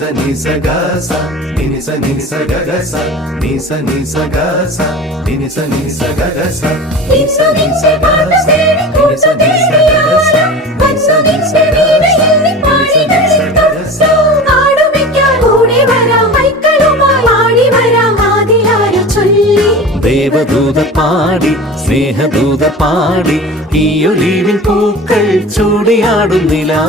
നിസ നിസ Gaza നിസ നിസ Gaza നിസ നിസ Gaza നിസ നിസ Gaza നിസ നിസ Gaza നിസ നിസ Gaza നിസ നിസ വീണയിൽ പാടി Gaza ആടുമിക്കാൻ ഓടി വരാം മൈക്കളുമായി ആടി വരാം ആദിലാരു ചൊല്ലി ദേവദൂത പാടി സ്നേഹദൂത പാടി ഈ ഒലിവിൻ പൂക്കൾ ചൂടിയാടുന്നില്ല